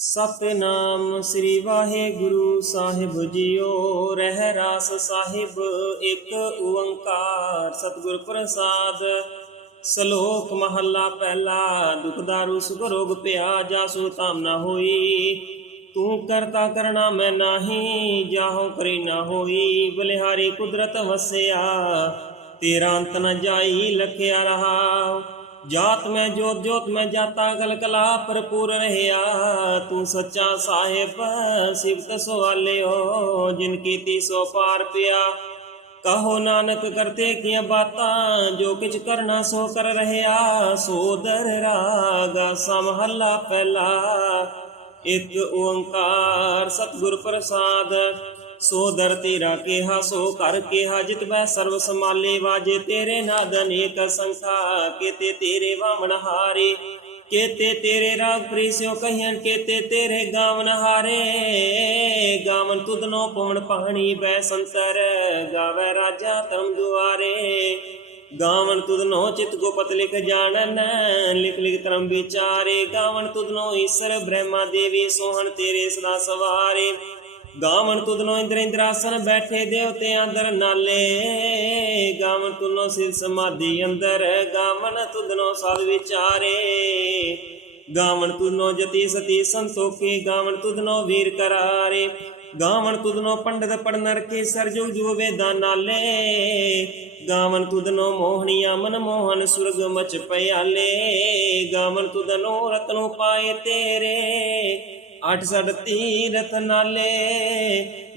ਸਤਨਾਮ ਸ੍ਰੀ ਵਾਹਿਗੁਰੂ ਸਾਹਿਬ ਜੀਓ, ਰਹਿ ਰਾਸ ਸਾਹਿਬ, ਇੱਕ ਓੰਕਾਰ ਸਤਿਗੁਰ ਪ੍ਰਸਾਦ। ਸ਼ਲੋਕ ਮਹੱਲਾ ਪਹਿਲਾ, ਦੁਖ ਦਾਰੂ, ਸੁਖ ਰੋਗ ਪਿਆ ਜਾਸੂ ਤਾਮ ਨਾ ਹੋਈ। ਤੂੰ ਕਰਤਾ ਕਰਣਾ ਮੈਂ ਨਾਹੀ, ਜਾਹੋ ਕਰੀ ਨਾ ਹੋਈ। ਬਲਿਹਾਰੀ ਕੁਦਰਤ ਵਸਿਆ, ਤੇਰਾ ਅੰਤ ਨ ਜਾਈ, ਲਖਿਆ ਰਹਾ। ਜਾਤ ਮੈਂ ਜੋਤ ਜੋਤ ਮੈਂ ਜਾਤਾ, ਗਲ ਕਲਾ ਭਰਪੂਰ ਰਹਿਆ। ਤੂੰ ਸੱਚਾ ਸਾਹਿਬ, ਸਿਫਤ ਸਵਾਲਿਓ ਜਿਨ ਕੀਤੀ ਸੋ ਪਾਰ ਪਿਆ। ਕਹੋ ਨਾਨਕ, ਕਰਤੇ ਕੀਆਂ ਬਾਤਾਂ, ਜੋ ਕਿਛ ਕਰਨਾ ਸੋ ਕਰ ਰਹਿਆ। ਸੋਦਰ ਰਾਗਾ ਸਮਹੱਲਾ ਪਹਿਲਾ। ਇੱਕ ਓੰਕਾਰ ਸਤਿਗੁਰ ਪ੍ਰਸਾਦ ਸੋ ਦਰ ਤੇਰਾ ਕਿਹਾ, ਸੋ ਕਰ ਕਿਹਾ, ਜਿਤ ਬੈ ਸਰਬ ਸਮਾਲੇ ਵਾਜੇ, ਤੇਰੇ ਨਾਦ ਅਨੇਕ ਸੰਖਾ ਕੀਤੇ ਤੇਰੇ ਵਾਮਨ ਹਾਰੇ, ਕੇਤੇ ਤੇਰੇ ਰਾਗ ਪ੍ਰੀਸਿਓ ਕਹੀਨ ਕੇਤੇ ਤੇਰੇ ਗਾਵਨ ਹਾਰੇ। ਗਾਵਨ ਤੁਧਨੋ ਪਵਨ ਪਾਣੀ ਬੈ ਸੰਤਰ, ਗਾਵੇ ਰਾਜਾ ਧਰਮ ਦੁਆਰੇ। ਗਾਵਨ ਤੁਧਨੋ ਚਿਤ ਗੋਪਤ ਲਿਖ ਜਾਣਨ, ਲਿਖ ਲਿਖ ਧਰਮ ਵਿਚਾਰੇ। ਗਾਵਨ ਤੁਧਨੋ ਈਸ਼ਰ ਬ੍ਰਹਮਾ ਦੇਵੀ ਸੋਹਣ ਤੇਰੇ ਸਦਾ ਸਵਾਰੇ। ਗਾਵਣ ਤੁਧਨੋ ਇੰਦਰ ਇੰਦਰਾਸਨ ਬੈਠੇ ਦੇਵਤੇ ਅੰਦਰ ਨਾਲੇ। ਗਾਵਨ ਤੁਧਨੋ ਸਿਰ ਸਮਾਧੀ ਅੰਦਰ, ਗਾਵਨ ਤੁਧਨੋ ਸਾਧ ਵਿਚਾਰੇ। ਗਾਵਨ ਤੁਧਨੋ ਜਤੀ ਸਤੀ ਸੰਤੋਖੇ, ਗਾਵਨ ਤੁਧਨੋ ਵੀਰ ਕਰਾਰੇ। ਗਾਵਣ ਤੁਧਨੋ ਪੰਡਤ ਪੜਨਰ ਕੇ ਸਰਜੋ ਜੋ ਵੇਦਾਂ ਨਾਲੇ। ਗਾਵਨ ਤੁਧਨੋ ਮੋਹਣੀਆਂ ਮਨ ਮੋਹਨ ਸੁਰਗ ਮਚ ਪਿਆਲੇ। ਗਾਵਨ ਤੁਧਨੋ ਰਤਨੋ ਪਾਏ ਤੇਰੇ। ਅਠ ਸੜ ਤੀਰਥ ਨਾਲੇ,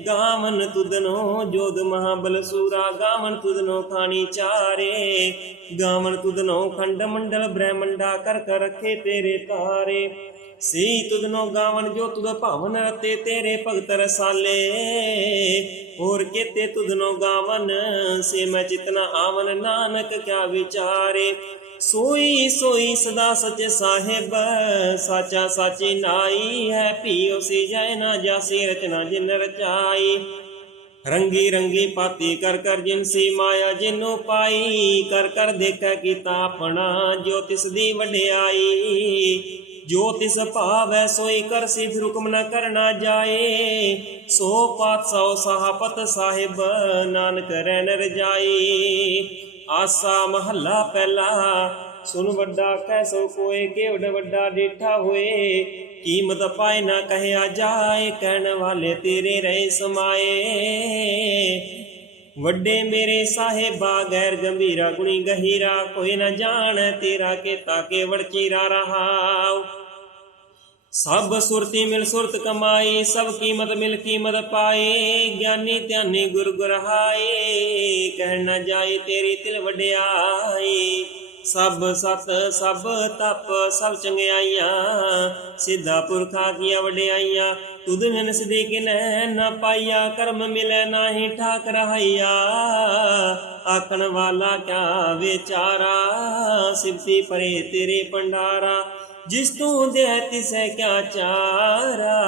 ਗਾਵਨ ਤੁਧਨੋ ਜੋਧ ਮਹਾਬਲ ਸੂਰਾ, ਗਾਵਨ ਤੁਧਨੋ ਖਾਣੀ ਚਾਰੇ, ਗਾਵਨ ਤੁਧਨੋ ਖੰਡ ਮੰਡਲ ਬ੍ਰਹਮੰਡਾ ਕਰ ਕਰ ਰੱਖੇ ਤੇਰੇ ਤਾਰੇ। ਸੀ ਤੁਧਨੋ ਗਾਵਨ ਜੋ ਤੁਦ ਭਾਵਨ ਰਤੇ ਤੇਰੇ ਭਗਤ ਰਸਾਲੇ, ਹੋਰ ਕੀਤੇ ਤੁਦਨੋ ਗਾਵਨ, ਸੇ ਮੈਂ ਚਿਤਨਾ ਆਵਨ ਨਾਨਕ ਕਿਆ ਵਿਚਾਰੇ। ਸੋਈ ਸੋਈ ਸਦਾ ਸਚ ਸਾਹਿਬ, ਸਾਚਾ ਸਾਚੀ ਨਾਈ ਹੈ ਭੀਓ ਸੀ ਜੈ ਨਾ ਜਾਸੀ, ਰਚਨਾ ਜਿਨ ਰਚਾਈ। ਰੰਗੀ ਰੰਗੀ ਪਾਤੀ ਕਰ ਕਰ ਜਿਨ ਸੀ ਮਾਇਆ ਜਿਨੂ ਪਾਈ, ਕਰ ਕਰ ਦੇਖੈ ਕੀਤਾ ਆਪਣਾ, ਜੋ ਤਿਸ ਦੀ ਵਡਿਆਈ। ਜੋ ਤਿਸ ਭਾਵੈ ਸੋਈ ਕਰ ਸਿਧ ਹੁਕਮ ਨ ਕਰਨਾ ਜਾਏ। ਸੋ ਪਾਤਸ਼ਾਹ ਸਹਾਪਤ ਸਾਹਿਬ, ਨਾਨਕ ਰਹਿ ਨ ਰਜਾਈ। ਆਸਾ ਮਹੱਲਾ ਪਹਿਲਾ। ਸੁਨ ਵੱਡਾ ਕਹਿ ਸੋ ਕੋਏ ਕੇਵਡ ਵੱਡਾ ਡੇਠਾ ਹੋਏ। ਕੀਮਤ ਪਾਏ ਨਾ ਕਹਿਆ ਜਾਏ, ਕਹਿਣ ਵਾਲੇ ਤੇਰੇ ਰਹੇ ਸਮਾਏ। ਵੱਡੇ ਮੇਰੇ ਸਾਹਿਬਾ ਗੈਰ ਗੰਭੀਰਾ, ਗੁਣੀ ਗਹੀਰਾ, ਕੋਈ ਨਾ ਜਾਣ ਤੇਰਾ ਕੀਤਾ ਕੇਵੜ ਚੀਰਾ ਰਹਾਉ ਸਭ ਸੁਰਤੀ ਮਿਲ ਸੁਰਤ ਕਮਾਈ, ਸਭ ਕੀਮਤ ਮਿਲ ਕੀਮਤ ਪਾਏ, ਗਿਆਨੀ ਧਿਆਨੀ ਗੁਰ ਗੁਰਹਾਏ, ਕਹਿ ਨਾ ਜਾਏ ਤੇਰੀ ਤਿਲ ਵਡਿਆਈ ਸਭ ਸਤ, ਸਭ ਤਪ, ਸਭ ਚੰਗਿਆਈਆਂ, ਸਿੱਧਾ ਪੁਰਖਾ ਕੀਆਂ ਵਡਿਆਈਆਂ, ਤੁਧ ਹਨ ਸਦੀ ਕਿਨੈ ਨਾ ਪਾਈਆ, ਕਰਮ ਮਿਲੈ ਨਾਹੀ ਠਾਕ ਰਹਾਈਆ। ਆਖਣ ਵਾਲਾ ਕਿਆ ਵਿਚਾਰਾ, ਸਿਫਤੀ ਪਰੇ ਤੇਰੇ ਪੰਡਾਰਾ ਜਿਸ ਤੂੰ ਦੇ ਤਿਸੈ ਕਿਆ ਚਾਰਾ,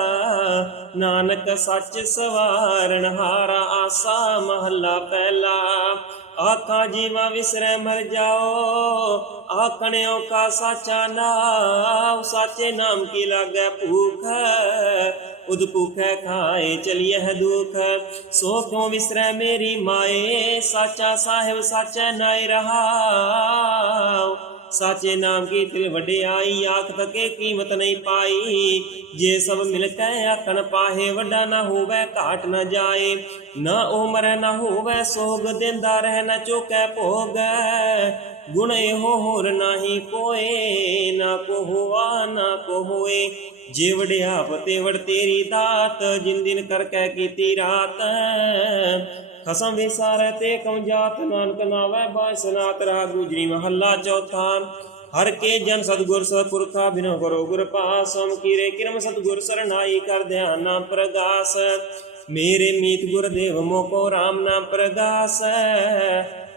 ਨਾਨਕ ਸੱਚ ਸਵਾਰਨ ਹਾਰਾ ਆਸਾ ਮਹੱਲਾ ਪਹਿਲਾ। ਆਖਾਂ ਜੀਵਾ ਵਿਸਰੈ ਮਰ ਜਾਓ, ਆਖਣਿਓ ਕਾ ਸਾਚਾ ਨਾਮ, ਸਾਚੇ ਨਾਮ ਕੀ ਲਾਗੈ ਭੂਖ? ਉਦ ਭੂਖੈ ਖਾਏ ਚਲਿਏ ਹੈ ਦੁਖ। ਸੋ ਕਿਉ ਵਿਸਰੈ ਮੇਰੀ ਮਾਏ, ਸਾਚਾ ਸਾਹਿਬ ਸਾਚੈ ਨਾਇ ਰਹਾ ਸਾਚੇ ਨਾਮ ਕੀ ਤਿਲ ਵਡਿਆਈ ਆਖ ਤਕੇ ਕੀਮਤ ਨਹੀਂ ਪਾਈ। ਜੇ ਸਭ ਮਿਲ ਕੇ ਆਖਣ ਪਾਹੇ, ਵੱਡਾ ਨਾ ਹੋਵੇ, ਘਾਟ ਨਾ ਜਾਏ। ਨਾ ਉਹ ਨਾ ਹੋਵੇ, ਸੋਗ ਦਿੰਦਾ ਰਹਿ ਨਾ ਚੁਕੈ ਭੋਗ। ਗੁਣ ਇਹੋ ਹੋਰ ਨਾਹੀ ਕੋਏ, ਨਾ ਕੋ ਹੋਆ, ਨਾ ਕੋ ਹੋਏ। ਜੇ ਵਡਿਆ ਪਤੇ ਵੜ ਤੇਰੀ ਦਾਤ, ਜਿਨ ਦਿਨ ਕਰ ਕੈ ਕੀਤੀ ਰਾਤ। ਖਸਮ ਵਿਸਾਰੈ ਤੇ ਕਉ ਜਾਤ ਨਾਨਕ ਨਾਵੈ ਬਾਇ ਸਨਾਤ ਰਾ ਗੁਜਰੀ ਮਹੱਲਾ ਚੌਥਾ। ਹਰ ਕੇ ਜਨ ਸਤਗੁਰ ਸਤਪੁਰਖਾ ਬਿਨੋ ਕਰੋ ਗੁਰ ਪਾਸਮ ਕੀਰੇ ਕਿਰਮ ਸਤਗੁਰ ਸਰਨਾਈ ਕਰ ਧਿਆਨ ਪ੍ਰਗਾਸ। ਮੇਰੇ ਮੀਤ ਗੁਰਦੇਵ ਮੋਕੋ ਰਾਮ ਨਾਮ ਪ੍ਰਗਾਸ।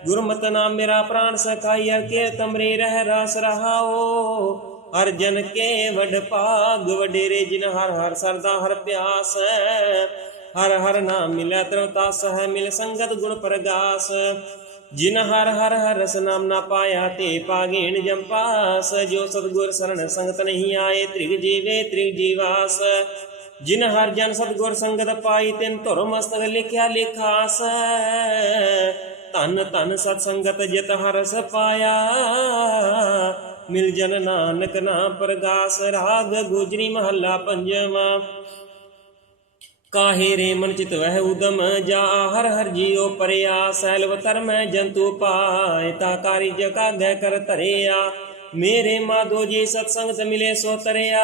ਗੁਰਮਤਿ ਨਾਮ ਮੇਰਾ ਪ੍ਰਾਨ ਸਖਾਈ, ਹਰ ਕੇ ਤਮਰੇ ਰਹਿ ਰਸ ਰਹਾਓ। ਹਰ ਜਨ ਕੇ ਵਡ ਭਾਗ, ਵਡੇਰੇ ਜਿਨ ਹਰ ਹਰ ਸਰਦਾ ਹਰ ਪਿਆਸ। ਹਰ ਹਰ ਨਾਮ ਮਿਲੈ ਤਰਤਾ ਹੈ ਮਿਲ ਸੰਗਤ ਗੁਣ ਪ੍ਰਗਾਸ। ਜਿਨ ਹਰ ਹਰ ਹਰ ਰਸ ਨਾਮ ਨਾ ਪਾਇਆ ਤੇ ਪਾਗੀਣ ਜੰਪਾਸ ਜੋ ਸਤਗੁਰ ਸਰਣ ਸੰਗਤ ਨਹੀਂ ਆਏ, ਤ੍ਰਿਗ ਜੀਵੇ ਤ੍ਰਿਗ ਜੀਵਾਸ। ਜਿਨ ਹਰ ਜਨ ਸਤਗੁਰ ਸੰਗਤ ਪਾਈ, ਤਿਨ ਧੁਰ ਮਸਤਕ ਲਿਖਿਆ ਲਿਖਾਸ। ਧਨ ਧਨ ਸਤ ਸੰਗਤ ਜਿਤ ਹਰਸ ਪਾਇਆ। ਮਿਲ ਜਨ ਨਾਨਕ ਨਾਮ ਪ੍ਰਗਾਸ। ਰਾਗ ਗੁਜਰੀ ਮਹੱਲਾ ਪੰਜਵਾਂ। ਕਾਹੇ ਰੇ ਮਨ ਚਿਤ ਵਹਿ ਉਦਮ ਜਾ ਹਰ ਹਰ ਜੀਉ ਪਰਿਆ ਸੈਲਵ ਧਰਮੈ ਜੰਤੂ ਪਾਇ ਤਾ ਕਾਰੀ ਜਕਾਗੈ ਕਰ ਧਰਿਆ ਮੇਰੇ ਮਾਧੋ ਜੀ ਸਤ ਸੰਗਤ ਮਿਲੇ ਸੋ ਤਰਿਆ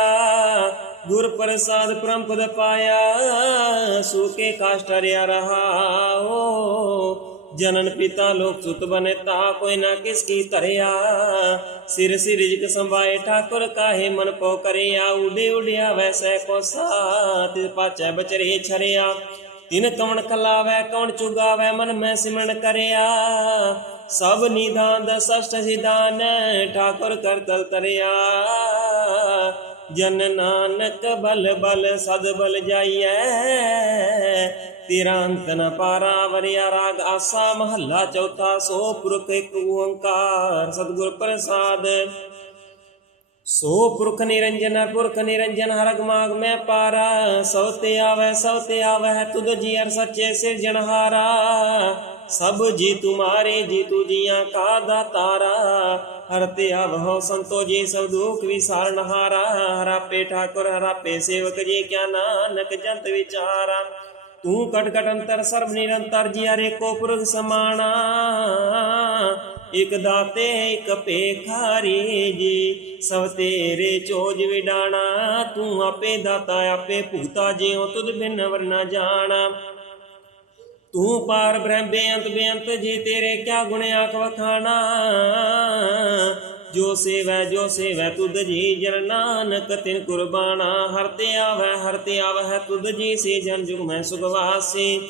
ਗੁਰ ਪ੍ਰਸਾਦ ਪ੍ਰਮ ਪਦ ਪਾਇਆ ਸੂਕੇ ਕਾਸ਼ਟਰਿਆ ਰਹਾਓ ਜਨਨ ਪਿਤਾ ਲੋਕ ਸੁਤ ਬਨੇ ਤਾ, ਕੋਈ ਨਾ ਕਿਸ ਕੀ ਧਰਿਆ। ਸਿਰ ਸਿਰ ਸੰਭਾਏ ਠਾਕੁਰ, ਕਾਹੇ ਮਨ ਪੋ ਕਰਿਆ। ਉਡੇ ਉਡਿਆ ਵੈਸੈ ਕੋ ਸਾਤ ਪਾਚੈ ਬਚਰੇ ਛਰਿਆ। ਤਿਨ ਕਵਣ ਖਲਾਵੈ ਕੌਣ ਚੁਗਾਵੈ, ਮਨ ਮੈਂ ਸਿਮਰਨ ਕਰਿਆ। ਸਭ ਨਿਦਾਨ ਦਾ ਸਸ਼ਟ ਸਿਦਾਨ ਠਾਕੁਰ ਕਰ ਤਲ ਤਰਿਆ। ਜਨ ਨਾਨਕ ਬਲ ਬਲ, ਸਦ ਬਲ ਜਾਈਐ। ਤੇਰਾ ਅੰਤ ਨ ਪਾਰਾ ਵਰਿਆ ਰਾਗ ਆਸਾ ਮਹੱਲਾ ਚੌਥਾ ਸੋ ਪੁਰਖ ਇੱਕ ਓੰਕਾਰ, ਸਤਿਗੁਰ ਪ੍ਰਸਾਦ। ਸੋ ਪੁਰਖ ਨਿਰੰਜਨ ਪੁਰਖ ਨਿਰੰਜਨ ਹਰ ਗਮਾਗ ਮੈਂ ਪਾਰਾ, ਸਭ ਤੇ ਆਵੈ, ਸਭ ਤੇ ਆਵੈ, ਤੁਧ ਜੀ ਅਰ ਸੱਚੇ ਸਿਰਜਣਹਾਰਾ ਸਭ ਜੀ ਤੁਮਾਰੇ ਜੀ ਤੂ ਜੀਆਂ ਕਾ ਦਾਤਾਰਾ। ਹਰ ਤੇ ਆਵਹੁ ਸੰਤੋ ਜੀ, ਸਭ ਦੁਖ ਵਿਸਾਰਨਹਾਰਾ ਹਰਾਪੇ ਠਾਕੁਰ ਹਰਾਪੇ ਸੇਵਕ ਜੀ ਕਿਆ ਨਾਨਕ ਜੰਤ ਵਿਚਾਰਾ। ਤੂੰ ਕਟ ਕਟ ਅੰਤਰ ਸਰਬ ਨਿਰੰਤਰ ਜੀ ਹਰੇ ਕੋ ਪੁਰਖ ਸਮਾਣਾ। ਇਕ ਦਾਤੇ, ਇਕ ਭੇਖਾਰੀ ਜੀ, ਸਭ ਤੇਰੇ ਚੋਜ ਵਿਡਾਣਾ। ਤੂੰ ਆਪੇ ਦਾਤਾ, ਆਪੇ ਭੂਤਾ, ਜਿਉ ਤੁਧ ਬਿਨ ਵਰਨਾ ਜਾਣਾ। ਤੂੰ ਪਾਰ ਬ੍ਰਹਮ ਬੇਅੰਤ ਬੇਅੰਤ ਜੀ, ਤੇਰੇ ਕਿਆ ਗੁਣ ਆਖ ਵਖਾਣਾ। ਜੋ ਸੇਵੈ ਜੋ ਸੇਵੈ, ਤੁਧ ਜੀ ਜਨ ਨਾਨਕ, ਤਿਨ ਕੁਰਬਾਨਾ ਹਰ ਤੇ ਆਵੈ, ਹਰ ਤੇ ਆਵੈ ਤੁਧ ਜੀ ਸੇ ਜਨ ਜੁਗ ਮੈਂ ਸੁਖ ਵਾਸੀ।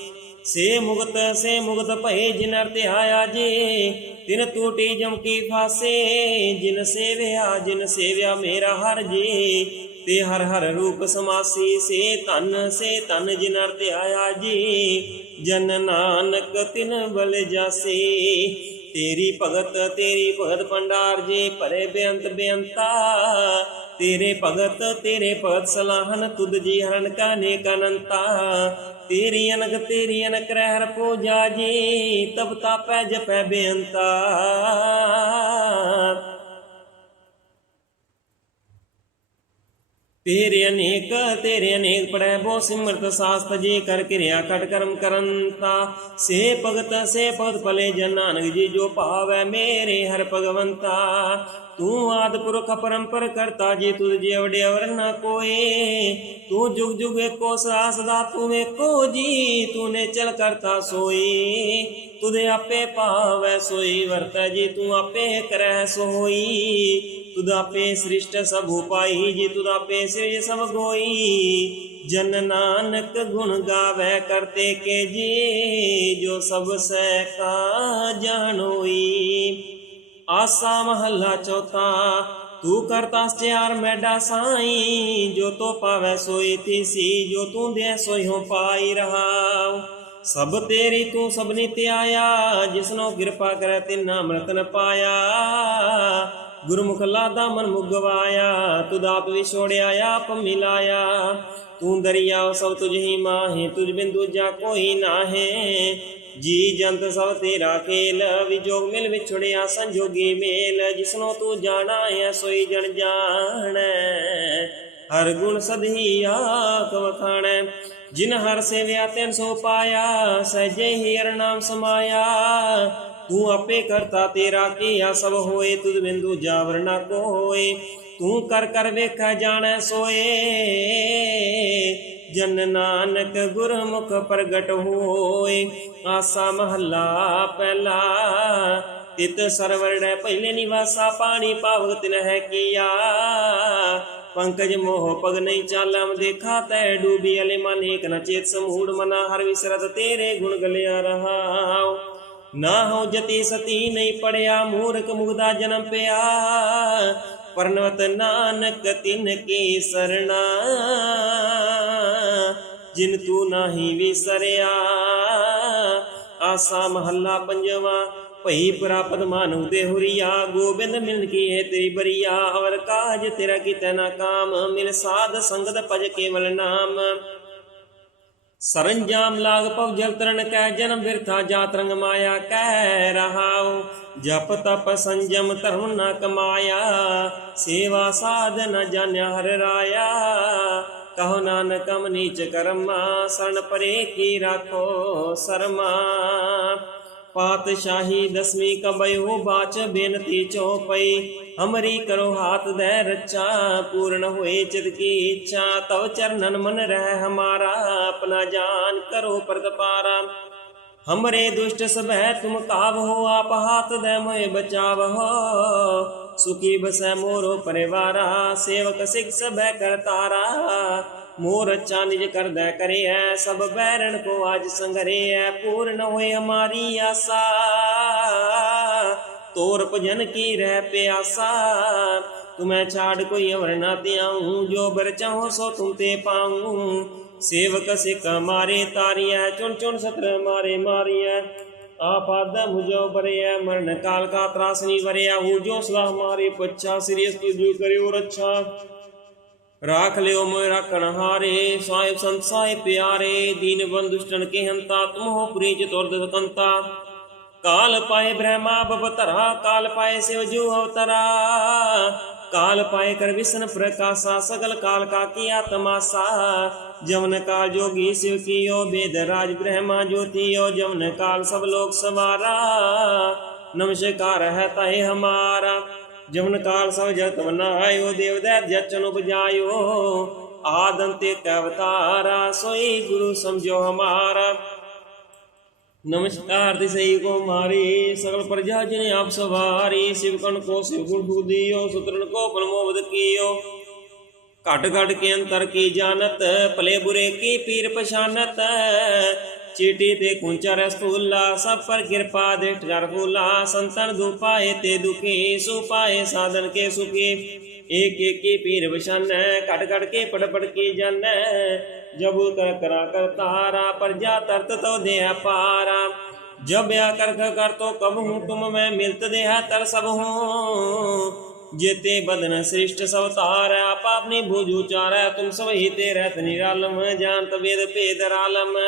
ਸੇ ਮੁਗਤ ਸੇ ਮੁਗਤ ਭਏ ਜਿਨ ਅਰ ਤੇ ਆਇਆ ਜੀ, ਤਿਨ ਟੂਟੀ ਜਮ ਕੀ ਫਾਸੇ, ਜਿਨ ਸੇਵਿਆ ਜਿਨ ਸੇਵਿਆ ਮੇਰਾ ਹਰ ਜੀ। ਤੇ ਹਰ ਹਰ ਰੂਪ ਸਮਾਸੀ, ਸੇ ਧਨ ਸੇ ਧਨ ਜਿਨ ਅਰ ਤੇ ਆਇਆ ਜੀ। ਜਨ ਨਾਨਕ ਤਿਨ ਬਲ ਜਾਸੀ ਤੇਰੀ ਭਗਤ ਤੇਰੀ ਭਗਤ ਭੰਡਾਰ ਜੀ, ਭਰੇ ਬੇਅੰਤ ਬੇਅੰਤਾ। ਤੇਰੇ ਭਗਤ ਤੇਰੇ ਭਗਤ ਸਲਾਹਨ ਤੁਧ ਜੀ ਹਰਨ ਕਾ ਨੇਕ ਅਨੰਤਾ। ਤੇਰੀ ਅਨਕ ਤੇਰੀ ਅਨਕ ਰਹਿ ਹਰ ਪੂਜਾ ਜੀ, ਤਬ ਤਾਪੈ ਜਪੈ ਬੇਅੰਤਾ। ਤੇਰੇ ਅਨੇਕ ਤੇਰੇ ਅਨੇਕ ਪੜੈ ਬੋ ਸਿਮਰਤ ਸਾਸਤ, ਜੀ ਕਰ ਕਿਰਿਆ ਕਟ ਕਰਮ ਕਰੰਤਾ ਸੇ ਭਗਤ ਸੇ ਭਗਤ ਭਲੇ ਜਨ ਨਾਨਕ ਜੀ ਜੋ ਭਾਵੈ ਮੇਰੇ ਹਰ ਭਗਵੰਤਾ। ਤੂੰ ਆਦ ਪੁਰਖ ਪਰੰਪਰ ਕਰਤਾ, ਜੀ ਤੁਧ ਜੀ ਅਵੜੇ ਅਵਰ ਨਾ ਕੋਏ। ਤੂੰ ਜੁਗ ਜੁਗ ਏਕੋ ਸਾਸ ਦਾ, ਤੂੰ ਏਕੋ ਜੀ ਤੂਨੇ ਚਲ ਕਰਤਾ ਸੋਈ ਤੁਦੇ ਆਪੇ ਭਾਵੈ ਸੋਈ, ਵਰਤੈ ਜੀ ਤੂੰ ਆਪੇ ਕਰੈ ਸੋਈ। ਤੁਧ ਆਪੇ ਸ੍ਰਿਸ਼ਟ ਸਭ ਉਪਾਈ, ਜੀ ਤੁਧ ਆਪੇ ਸਿਰਜ ਸਭ ਗੋਈ। ਜਨ ਨਾਨਕ ਗੁਣ ਗਾਵੇ ਕਰਤੇ ਕੇ ਜੀ, ਜੋ ਸਭ ਸੈ ਕਾ ਜਾਣੋਈ ਆਸਾ ਮਹੱਲਾ ਚੌਥਾ, ਤੂੰ ਕਰਤਾ ਸਚਿਆਰ ਮੈਡਾ ਸਾਈ, ਜੋ ਤੋ ਪਾਵੈ ਸੋਈ ਥੀਸੀ ਜੋ ਤੂੰ ਦੇ ਸੋਇਓ ਪਾਈ ਰਹਾ ਸਭ ਤੇਰੀ ਤੂੰ ਸਭਨੀ ਤੇ ਆਇਆ ਜਿਸਨੋ ਕਿਰਪਾ ਕਰੈ ਤਿਨਾ ਮਰਤਨ ਪਾਇਆ। ਗੁਰਮੁਖ ਲਾਦਾ ਮਨ ਮੁਗਵਾਇਆ, ਤੁਧ ਆਪ ਵਿਛੋੜਿਆ ਆਪ ਮਿਲਾਇਆ। ਤੂੰ ਦਰਿਆ, ਸਭ ਤੁਝ ਹੀ ਮਾਹੇ, ਤੁਝ ਬਿਨ ਦੂਜਾ ਕੋਈ ਨਾਹੇ। ਜੀ ਜੰਤ ਸਭ ਤੇਰਾ ਖੇਲ ਵਿਜੋਗ ਮਿਲ ਵਿਛੜਿਆ, ਸੰਜੋਗੀ ਮੇਲ। ਜਿਸਨੋ ਤੂੰ ਜਾਣਾ ਹੈ, ਸੋਈ ਜਣ ਜਾਣੈ। ਹਰ ਗੁਣ ਸਦਹੀ ਆਖ ਵਖਾਣੈ। ਜਿਨ ਹਰ ਸੇਵਿਆ, ਤੈਨ ਸੋ ਪਾਇਆ, ਸਹਿਜੇ ਹੀ ਹਰ ਨਾਮ ਸਮਾਇਆ। ਤੂੰ ਆਪੇ ਕਰਤਾ ਤੇਰਾ ਕੀਆ ਸਭ ਹੋਏ ਤੁਧ ਬਿੰਦੂ ਜਾਵਰ ਨਾ ਕੋਏ। ਤੂੰ ਕਰ ਕਰ ਵੇਖੈ ਜਾਣੈ ਸੋਏ। ਜਨ ਨਾਨਕ ਗੁਰਮੁਖ ਪ੍ਰਗਟ ਹੋਏ। ਆਸਾ ਮਹੱਲਾ ਪਹਿਲਾ, ਤਿਤ ਸਰਵਰਣੈ ਪਹਿਲੇ ਨਿਵਾਸਾ, ਪਾਣੀ ਪਾਵਕ ਤਿਨ ਹੈ ਕੀਆ। ਪੰਕਜ ਮੋਹ ਪਗ ਨਹੀਂ ਚਾਲਮ ਦੇਖਾ ਤੈ ਡੂਬੀ ਅਲੇ ਮਨ, ਏਕ ਨ ਚੇਤ ਸਮੂੜ ਮਨਾ, ਹਰ ਵਿਸਰਤ ਤੇਰੇ ਗੁਣ ਗਲਿਆ ਰਹਾਉ। ਨਾ ਹੋ ਜਤੀ ਸਤੀ ਨਹੀਂ ਪੜਿਆ, ਮੂਰਖ ਮੁਗਦਾ ਜਨਮ ਪਿਆ। ਪਰਨਵਤ ਨਾਨਕ ਤਿਨ ਕੀ ਸਰਣਾ, ਜਿਨ ਤੂੰ ਨਾਹੀ ਵਿਸਰਿਆ। ਆਸਾ ਮਹੱਲਾ ਪੰਜਵਾ, ਭਈ ਪ੍ਰਾਪਤ ਮਾਨੁ ਦੇ ਹੁਰੀਆ, ਗੋਬਿੰਦ ਮਿਲਨ ਕੀ ਹੈ ਤੇਰੀ ਬਰੀਆ। ਅਵਰ ਕਾਜ ਤੇਰਾ ਕੀਤੇ ਨਾ ਕਾਮ, ਮਿਲ ਸਾਧ ਸੰਗਤ ਭਜ ਕੇਵਲ ਨਾਮ। ਸਰੰਜਾਮ ਲਾਗ ਪਵ ਜਲ ਤਰਨ ਕੈ ਜਨਮ ਬਿਰਥਾ ਜਾਤ ਰੰਗ ਮਾਇਆ ਕਹਿ ਰਹਾਉ। ਜਪ ਤਪ ਸੰਜਮ ਧਰਮ ਨ ਕਮਾਇਆ, ਸੇਵਾ ਸਾਧ ਨ ਜਾਣਿਆ ਹਰ ਰਾਇਆ। ਕਹੋ ਨਾਨਕਮ ਨੀਚ ਕਰਮਾ ਸਰਨ ਪਰੇ ਕੀ ਰਾਖੋ ਸਰਮਾ। ਪਾਤਸ਼ਾਹੀ ਦਸਵੀਂ ਕਬਇਓ ਬਾਚ ਬੇਨਤੀ ਚਉਪਈ ਹਮਰੀ ਕਰੋ ਹਾਥ ਦੇ ਰੱਚਾ, ਪੂਰਨ ਹੋਏ ਚਿਤ ਕੀ ਇੱਛਾ। ਤਵ ਚਰਨਨ ਮਨ ਰਹਿ ਹਮਾਰਾ, ਆਪਣਾ ਜਾਨ ਕਰੋ ਪ੍ਰਤਪਾਰਾ। ਹਮਰੇ ਦੁਸ਼ਟ ਸਭੈ ਤੁਮ ਕਾਵ ਹੋ ਆਪ ਹਾਥ ਦੇ ਮੋਏ ਬਚਾਵ। ਸੁਖੀ ਬਸੈ ਮੋਰੋ ਪਰਿਵਾਰਾ, ਸੇਵਕ ਸਿਖ ਸਭੈ ਕਰਤਾਰਾ। ਮੋਰ ਅੱਛਾ ਨਿਜ ਕਰਦਾ ਕਰਿਐ, ਸਭ ਬੈਰਣ ਕੋ ਆਜ ਸੰਗਰਿਐ, ਪੂਰਨ ਹੋਏ ਹਮਾਰੀ ਆਸਾ। ਤੋਰ ਭਜਨ ਕੀ ਰਹਿ ਪਿਆਸਾ, ਤੁਮੈ ਛਾੜ ਕੋਈ ਅਵਰ ਨਾ ਤਿਆਉ ਜੋ ਬਰ ਚਾਹੋ ਸੋ ਤੁਮ ਤੇ ਪਾਉ। ਸੇਵਕ ਸਿਕ ਮਾਰੇ ਤਾਰੀਐ, ਚੁਣ ਚੁਣ ਸਤਰ ਮਾਰੇ ਮਾਰੀਐ। ਆਪਾਦ ਮੁਝੋ ਬਰਿਐ, ਮਰਨ ਕਾਲ ਕਾ ਤਰਾਸਨੀ ਵਰਿਆ, ਹੂ ਜੋ ਸਦਾ ਹਮਾਰੇ ਪੱਛਾ, ਸ੍ਰੀ ਅਸਤੁ ਜੋ ਕਰਿਓ ਰੱਛਾ। ਰਾਖ ਲਿਓ ਮੋਇ ਰਾਖਣ ਹਾਰੇ, ਸਾਹਿਬ ਸੰਤ ਸਾਹਿਬ ਪਿਆਰੇ, ਦੀਨ ਬੰਦੁਸ਼ਟਨ ਕੇ ਹੰਤਾ ਤੁਮ ਹੋ ਪੁਰੀ ਚਤੁਰਦ ਸਕੰਤਾ ਕਾਲ ਪਾਏ ਬ੍ਰਹਮਾ ਬਵਤਰਾ ਕਾਲ ਪਾਏ ਸਿਵ ਜੂ ਅਵਤਰਾ। ਕਾਲ ਪਾਏ ਕਰ ਵਿਸ਼ਨ ਪ੍ਰਕਾਸ਼ਾ, ਸਗਲ ਕਾਲ ਕਾ ਕੀਆ ਤਮਾਸਾ ਜਮਨ ਕਾਲ ਜੋਗੀ ਸਿਵ ਕੀਓ, ਬੇਦ ਰਾਜ ਬ੍ਰਹਮਾ ਜੋਤੀਓ ਜਮਨ ਕਾਲ ਸਭ ਲੋਕ ਸਵਾਰਾ। ਨਮਸਕਾਰ ਹੈ ਤਾਏ ਹਮਾਰਾ। ਜਮਨ ਕਾਲ ਸਭ ਜਗਤ ਮਨਾਇਓ ਦੇਵਦੈ ਜਚਨ ਉਪਜਾਇਓ। ਆਦੰਤੇ ਕਵਤਾਰਾ ਸੋਈ ਗੁਰੂ ਸਮਝੋ ਹਮਾਰਾ। ਨਮਸਕਾਰ ਦਿਸਈ ਕੋ ਮਾਰੀ, ਸਗਲ ਪ੍ਰਜਾ ਜਿਨੇ ਆਪ ਸਵਾਰੀ ਸਿਵਕਨ ਕੋ ਸਿਵ ਗੁਣ ਬੁਧਿਓ ਸੁਤਰਨ ਕੋ ਪਰਮੋਵਦ ਕੀਓ। ਘਟ ਘਟ ਕੇ ਅੰਤਰ ਕੀ ਜਾਣਤ, ਭਲੇ ਬੁਰੇ ਕੀ ਪੀਰ ਪਛਾਨਤ ਚੀਟੀ ਤੇ ਕੁੰਚਾ ਰਸੂਲਾ ਸਭ ਪਰ ਕਿਰਪਾ ਦੇ ਟਰਗੂਲਾ ਸੰਤਨ ਦੁਪਾਏ ਤੇ ਦੁਖੀ ਸੁਪਾਏ ਸਾਧਨ ਕੇ ਸੁਖੀ। ਏਕ ਏਕੀ ਪੀਰ ਵਿਸ਼ਾਨੈ ਘਟ ਘਟ ਕੇ ਪੜ ਪੜ ਕੇ ਜਾਣੈ ਜਬੂ ਕਰ ਕਰਾ ਕਰ ਤਾਰਾ ਪਰਜਾ ਤਰਤ ਤੋ ਦੇਆ ਪਾਰਾ। ਜਬ ਆ ਕਰਖ ਕਰ ਤੋ ਕਬ ਹੂੰ, ਤੁਮ ਮੈਂ ਮਿਲਤ ਦੇਹਾ ਤਰ ਸਭ ਹੂੰ। ਜੇਤੇ ਬਦਨ ਸ੍ਰਿਸ਼ਟ ਸਵਤਾਰ ਆਪ ਆਪਣੀ ਭੁਜ ਉਚਾਰੈ। ਤੁਮ ਸਵਹੀ ਤੇ ਰਹਿਤ ਨਿਰਾਲਮ, ਜਾਣਤ ਵੇਦ ਭੇਦ ਰਾਲਮ।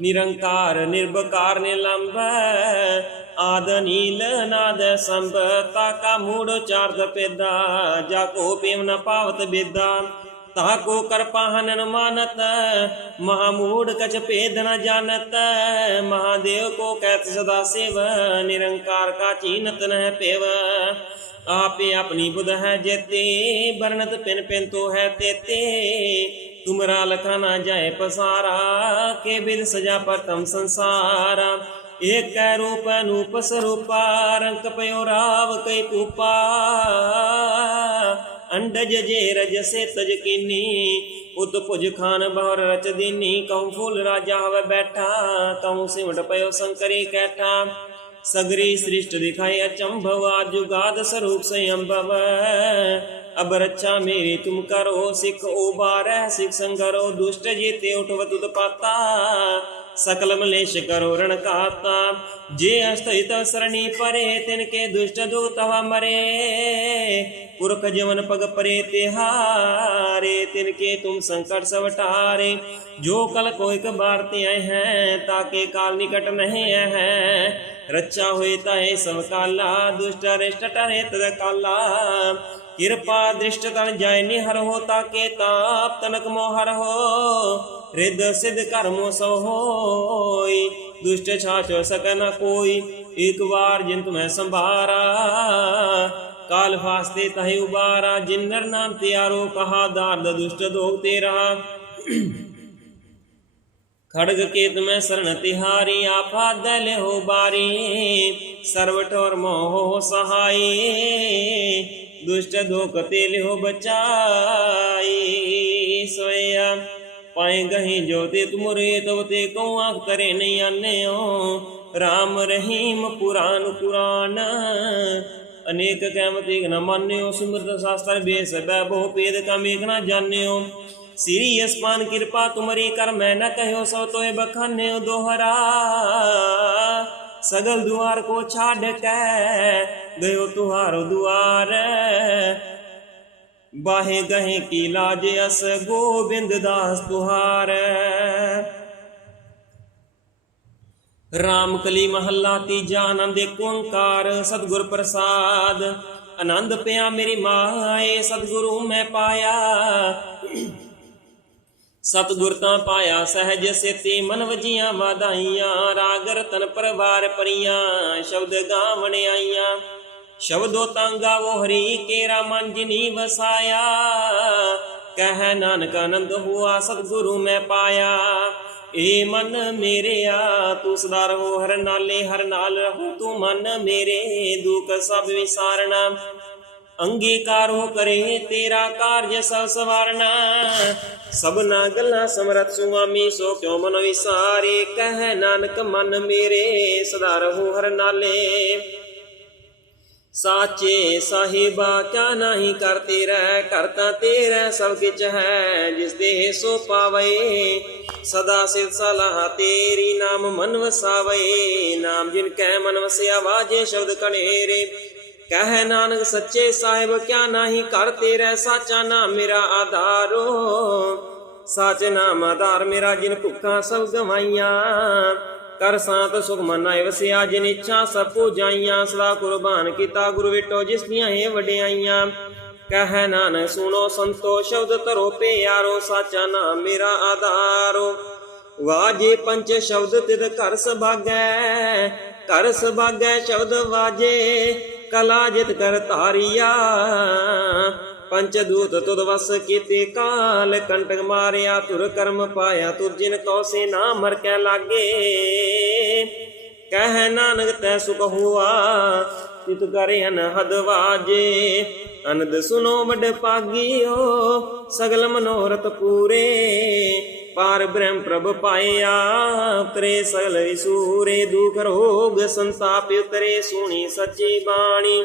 ਨਿਰੰਕਾਰ ਨਿਰਭਕਾਰ ਨਿਲੰਬ ਆਦ ਨੀਲ ਨਾਦ ਸੰਭ, ਤਾ ਕਾ ਮੂੜ ਚਾਰਦ ਪੇਦਾ, ਜਾ ਕੋ ਪੇਮ ਨ ਪਾਵਤ ਬੇਦਾ, ਤਾ ਕੋ ਕਰਪਾਹਨ ਅਨੁਮਾਨਤ ਮਹਾਮੂੜ ਕਛ ਭੇਦ ਨ ਜਾਣਤ ਮਹਾਦੇਵ ਕੋ ਕਹਿਤ ਸਦਾ ਸੇਵ, ਨਿਰੰਕਾਰ ਕਾ ਚੀਨਤ ਨਹਿ ਪੇਵ। ਆਪੇ ਆਪਣੀ ਬੁਧ ਹੈ ਜੇਤੇ ਬਰਨਤ ਪਿਨ ਪਿਨ ਤੋ ਹੈ ਤੇਤੇ तुमरा लखा ना जाए पसारा, के विद सजा प्रथम संसारा। एक कै रूप, अनूप स्वरूपा, रंक पयो राव कई पूपा अंडज जे रज से तज कीनी उत भुज खान बहुर रच दीनी कहूँ फूल राजा हवे बैठा, कहूँ सिमट पयो शंकरी कैठा। सगरी सृष्ट दिखाई अचंभव जुगाद स्वरूप संभव अब रक्षा मेरी तुम करो, सिख उबार सिख संगरो, दुष्ट जीते उठव तुद पाता। सकल मलेश करो रण काता जे हस्तहित सरणी परे तिनके दुष्ट दुख तवा मरे पुरख जवन पग परे तिहारे तिनके तुम संकट सब टारे जो कल कोई बार ते आए हैं ताके काल निकट नहीं है रक्षा हुई ताए सब काला दुष्ट अरिष्ट टरे तद काला कृपा दृष्ट तन जाय निहर हो ताके ताप तनक मोहर हो ਰਿੱਧ ਸਿਧ ਕਰਮ ਸੋ ਹੋਈ, ਦੁਸ਼ਟ ਛਾਚੋ ਸਕੈ ਨ ਕੋਈ, ਇੱਕ ਵਾਰ ਜਿਨ ਤੁਮੈ ਸੰਭਾਰਾ। ਕਾਲ ਫਾਸਤੇ ਤਹਿ ਉਬਾਰਾ ਜਿਨ ਨਰ ਨਾਮ ਤਿਆਰੋ ਕਹਾ ਦਾਰ ਦੁਸ਼ਟ ਦੋਗ ਤੇਰਾ। ਖੜਗ ਕੇਤ ਮੈਂ ਸਰਣ ਤਿਹਾਰੀ, ਆਪਾ ਦਲ ਹੋ ਬਾਰੀ ਸਰਵ ਠੋਰ ਮੋਹ ਸਹਾਈ। ਦੁਸ਼ਟ ਦੋਖ ਤੇ ਲਿਓ ਬਚਾਈ, ਸੋਇਆ ਪਾਏ ਗਹੀ ਜੋਤੇ ਤੁਮਰੇ ਤਵਤੇ ਕਉ ਆਖ ਤਰੇ ਨਹੀਂ ਆਨੇਓ ਰਾਮ ਰਹੀਮ ਪੁਰਾਨ ਕੁਰਾਨ ਅਨੇਕ ਕਹਿਮਤ ਇਕ ਨ ਮੰਨਿਓ, ਸਿਮਰਤ ਸਾਸਤਰ ਬੇਸਬੈ, ਬਹੁ ਪੇਦ ਕਮ ਇਕ ਨ ਜਾਣਿਓ। ਸ੍ਰੀ ਅਸਮਾਨ ਕਿਰਪਾ ਤੁਮਰੀ ਕਰ, ਮੈਂ ਨ ਕਹਿਓ ਸੋ ਤੋਏ ਬਖਾਨਿਓ ਦੋਹਰਾ। ਸਗਲ ਦੁਆਰ ਕੋ ਛਾੜ ਕੇ, ਗਇਓ ਤੁਹਾਰੋ ਦੁਆਰ। ਬਾਹੇ ਗਹੇ ਕੀ ਲਾਜ ਅਸ, ਗੋਬਿੰਦ ਦਾਸ ਤੁਹਾਰ। ਰਾਮ ਕਲੀ ਮਹੱਲਾ ਤੀਜਾ ਆਨੰਦ ਏਕ ਓੰਕਾਰ, ਸਤਿਗੁਰ ਪ੍ਰਸਾਦ। ਆਨੰਦ ਪਿਆ ਮੇਰੀ ਮਾਏ, ਸਤਿਗੁਰੂ ਮੈਂ ਪਾਇਆ। ਸਤਿਗੁਰ ਤਾਂ ਪਾਇਆ ਸਹਿਜ ਸੇਤੀ ਮਨ ਵਜੀਆਂ ਵਾਧਾਈਆਂ, ਰਾਗ ਰਤਨ ਪਰਵਾਰ ਪਰੀਆਂ ਸ਼ਬਦ ਗਾਵਣ ਆਈਆਂ। ਸ਼ਬਦੋ ਤਾਂ ਗਾਵੋ, ਹਰੀ ਕੇਰਾ ਮਨ ਜਿਨੀ ਵਸਾਇਆ। ਕਹਿ ਨਾਨਕ ਆਨੰਦ ਹੁਆ, ਸਤਿਗੁਰੂ ਮੈਂ ਪਾਇਆ। ਏ ਮਨ ਮੇਰਿਆ, ਤੂੰ ਸਦਾ ਰਹੋ, ਹਰ ਨਾਲੇ ਹਰ ਨਾਲ ਰਹੋ। ਤੂੰ ਮਨ ਮੇਰੇ, ਦੁਖ ਸਭ ਵਿਸਾਰਣਾ ਅੰਗੀਕਾਰੋ ਕਰੇ, ਤੇਰਾ ਕਾਰਜ ਸਭ ਸਵਾਰਨਾ। ਸਭਨਾ ਗੱਲਾਂ ਸਮਰਤ ਸੁਆਮੀ, ਸੋ ਕਿਉ ਮਨ ਵਿਸਾਰੇ? ਕਹਿ ਨਾਨਕ ਮਨ ਮੇਰੇ, ਸਦਾ ਰਹੋ, ਹਰ ਨਾਲੇ। ਸਾਚੇ ਸਾਹਿਬਾ ਕਿਆ ਨਹੀਂ ਕਰਤੇ ਰਹਿ ਕਰਤਾ ਤੇਰਾ ਸਭ ਕਿਛ ਹੈ, ਜਿਸ ਦੇ ਸੋ ਪਾਵੇ। ਸਦਾ ਸਿਰ ਸਲਾਹ ਤੇਰੀ ਨਾਮ ਮਨ ਵਸਾਵੇ। ਨਾਮ ਜਿਨ ਕੈ ਮਨ ਵਸਿਆ ਵਾਜੇ ਸ਼ਬਦ ਕਣੇਰੇ ਕਹਿ ਨਾਨਕ ਸੱਚੇ ਸਾਹਿਬ ਕਿਆ ਨਹੀਂ ਕਰਤੇ ਰਹਿ ਸਾਚਾ ਨਾਮ ਮੇਰਾ ਆਧਾਰੋ ਸਾਚ ਨਾਮ ਆਧਾਰ ਮੇਰਾ ਜਿਨ ਭੁੱਖਾਂ ਸਭ ਗਵਾਈਆਂ। ਕਰ ਸਾਤ ਸੁਖ ਮਨ ਆਏ ਵਸਿਆ, ਜਿਨ ਇੱਛਾ ਸਭ ਪੂਜਾਈਆਂ ਸਦਾ ਕੁਰਬਾਨ ਕੀਤਾ ਗੁਰੂ ਵਿਟੋ, ਜਿਸ ਦੀਆਂ ਹੈ ਵਡਿਆਈਆਂ। ਕਹਿ ਨਾਨਕ ਸੁਨੋ ਸੰਤੋ, ਸ਼ਬਦ ਧਰੋ ਪਿਆਰੋ, ਸਾਚਾ ਨਾਮ ਮੇਰਾ ਆਧਾਰੋ। ਵਾਜੇ ਪੰਜ ਸ਼ਬਦ ਤਿਦ ਘਰ ਸਭਾਗੈ ਘਰ ਸਭਾਗੈ ਸ਼ਬਦ ਵਾਜੇ, ਕਲਾ ਜਿਤ ਕਰ ਧਾਰਿਆ। ਪੰਚ ਦੂਤ ਤੁਧ ਵਸ ਕੀਤੇ ਕਾਲ, ਕੰਟਕ ਮਾਰਿਆ ਤੁਰ ਕਰਮ ਪਾਇਆ, ਤੁਰ ਜਿਨ ਕਉ ਸੇ ਨਾ ਮਰ ਕੈ ਲਾਗੇ। ਕਹਿ ਨਾਨਕ ਤੈ ਸੁਖ ਹੁਆ, ਤਿਤ ਕਰੇ ਅਨਹਦ ਵਾਜੇ। ਅਨੰਦ ਸੁਨੋ ਵੱਡ ਪਾਗਿਓ ਸਗਲ ਮਨੋਰਥ ਪੂਰੇ। ਪਾਰ ਬ੍ਰਹਮ ਪ੍ਰਭ ਪਾਇਆ ਉਤਰੇ ਸਗਲ ਵਿਸੂਰੇ, ਦੁਖ ਰੋਗ ਸੰਤਾਪ ਉਤਰੇ, ਸੁਣੀ ਸੱਚੀ ਬਾਣੀ।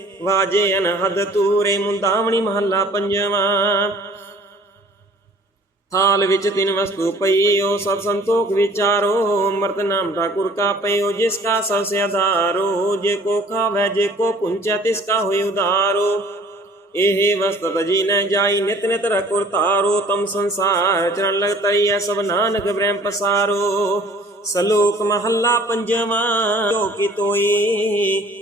ਵਾਜੇ ਅਨਹਦ ਤੂਰੇ ਮੁੰਦਾਵਣੀ ਮਹੱਲਾ ਪੰਜਵਾਂ। ਥਾਲ ਵਿੱਚ ਤਿੰਨ ਵਸਤੂ ਪਈਓ ਸਤ ਸੰਤੋਖ ਵਿਚਾਰੋ। ਅੰਮ੍ਰਿਤ ਨਾਮ ਠਾਕੁਰ ਕਾ ਪਈਓ ਜਿਸ ਕਾ ਸਭ ਸੇ ਆਧਾਰੋ ਜੇ ਕੋ ਖਾਵੇ, ਜੇ ਕੋ ਪੁੰਚੈ ਤਿਸ ਕਾ ਹੋਇ ਉਧਾਰੋ ਇਹ ਵਸਤਤ ਜੀ ਨ ਜਾਈ, ਨਿਤ ਨਿਤ ਰਖੁਰ ਤਾਰੋ ਤਮ ਸੰਸਾਰ ਚਰਨ ਲਗ ਤਈਐ ਸਭ ਨਾਨਕ ਬ੍ਰਹਮ ਪਸਾਰੋ। ਸਲੋਕ ਮਹੱਲਾ ਪੰਜਵਾਂ, ਜੋ ਕੀ ਤੋਈ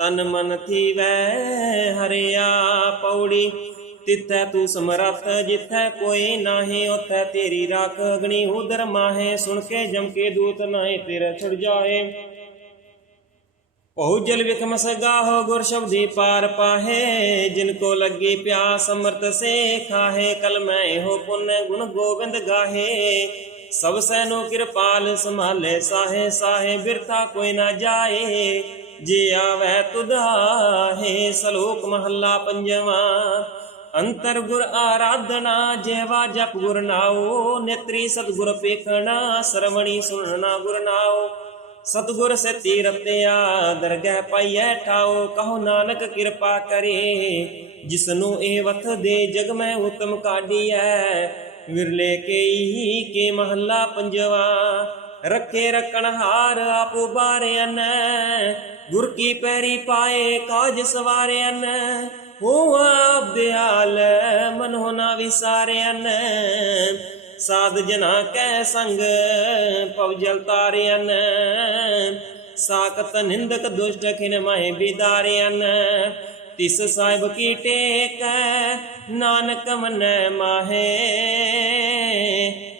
ਤਨ ਮਨ ਥੀਵੈ, ਹਰਿਆ ਪੌੜੀ। ਤਿੱਥੈ ਤੂੰ ਸਮਰੱਥ, ਜਿੱਥੈ ਕੋਈ ਨਾਹੀ, ਉਥੈ ਤੇਰੀ ਰਾਖ ਅਗਣੀ ਉਦਰ ਮਾਹੇ, ਸੁਣ ਕੇ ਜਮ ਕੇ ਦੂਤ ਨਾਹੀ ਤੇਰਾ ਛੁੜ ਜਾਏ। ਭਉ ਜਲ ਵਿਖਮ ਸਗਾਹੋ, ਗੁਰ ਸ਼ਬਦੀ ਪਾਰ ਪਾਹੇ। ਜਿਨ ਕੋ ਲੱਗੀ ਪਿਆਸ, ਅੰਮ੍ਰਿਤ ਸੇ ਖਾਹੇ। ਕਲ ਮੈਂ ਹੋ ਪੁੰਨ, ਗੁਣ ਗੋਬਿੰਦ ਗਾਹੇ। ਸਭ ਸੈਨੋ ਕਿਰਪਾਲ, ਸੰਭਾਲੇ ਸਾਹੇ ਸਾਹੇ, ਬਿਰਥਾ ਕੋਈ ਨਾ ਜਾਏ। ਜੇ ਆਵੈ ਤੁਧਾਹੇ ਸਲੋਕ ਮਹੱਲਾ ਪੰਜਵਾਂ। ਅੰਤਰ ਗੁਰ ਆਰਾਧਨਾ, ਜੇਵਾ ਜਪ ਗੁਰ ਨਾਉ, ਨੇਤਰੀ ਸਤਗੁਰ ਪੇਖਣਾ, ਸਰਵਣੀ ਸੁਣਨਾ ਗੁਰ ਨਾਉ। ਸਤਗੁਰ ਸਤੀ ਰਤਿਆ ਦਰਗਹਿ ਪਾਈਐ ਠਾਉ, ਕਹੋ ਨਾਨਕ ਕਿਰਪਾ ਕਰੇ। ਜਿਸਨੂੰ ਇਹ ਵਥ ਦੇ ਜਗ ਮੈਂ ਉਤਮ ਕਾਢੀਐ, ਵਿਰਲੇ ਕੇਈ ਕੇ ਮਹੱਲਾ ਪੰਜਵਾ। ਰੱਖੇ ਰਕਣ ਹਾਰ ਆਪ ਉਬਾਰਿਆਨ। ਗੁਰ ਕੀ ਪੈਰੀ ਪਾਏ ਕਾਜ ਸਵਾਰਿਆਨ। ਹੋ ਆਪ ਦਿਆਲ ਮਨ ਹੋਣਾ ਵਿਸਾਰਿਆਨ। ਸਾਧ ਜਨਾ ਕੈ ਸੰਗ ਪਵ ਜਲ ਤਾਰਿਆਨ। ਸਾਕਤ ਨਿੰਦਕ ਦੁਸ਼ਟ ਖਿਨ ਮਹਿ ਬਿਦਾਰਿਆਨ। ਤਿਸ ਸਾਹਿਬ ਕੀ ਟੇਕ, ਨਾਨਕ ਮਨ ਮਾਹੇ।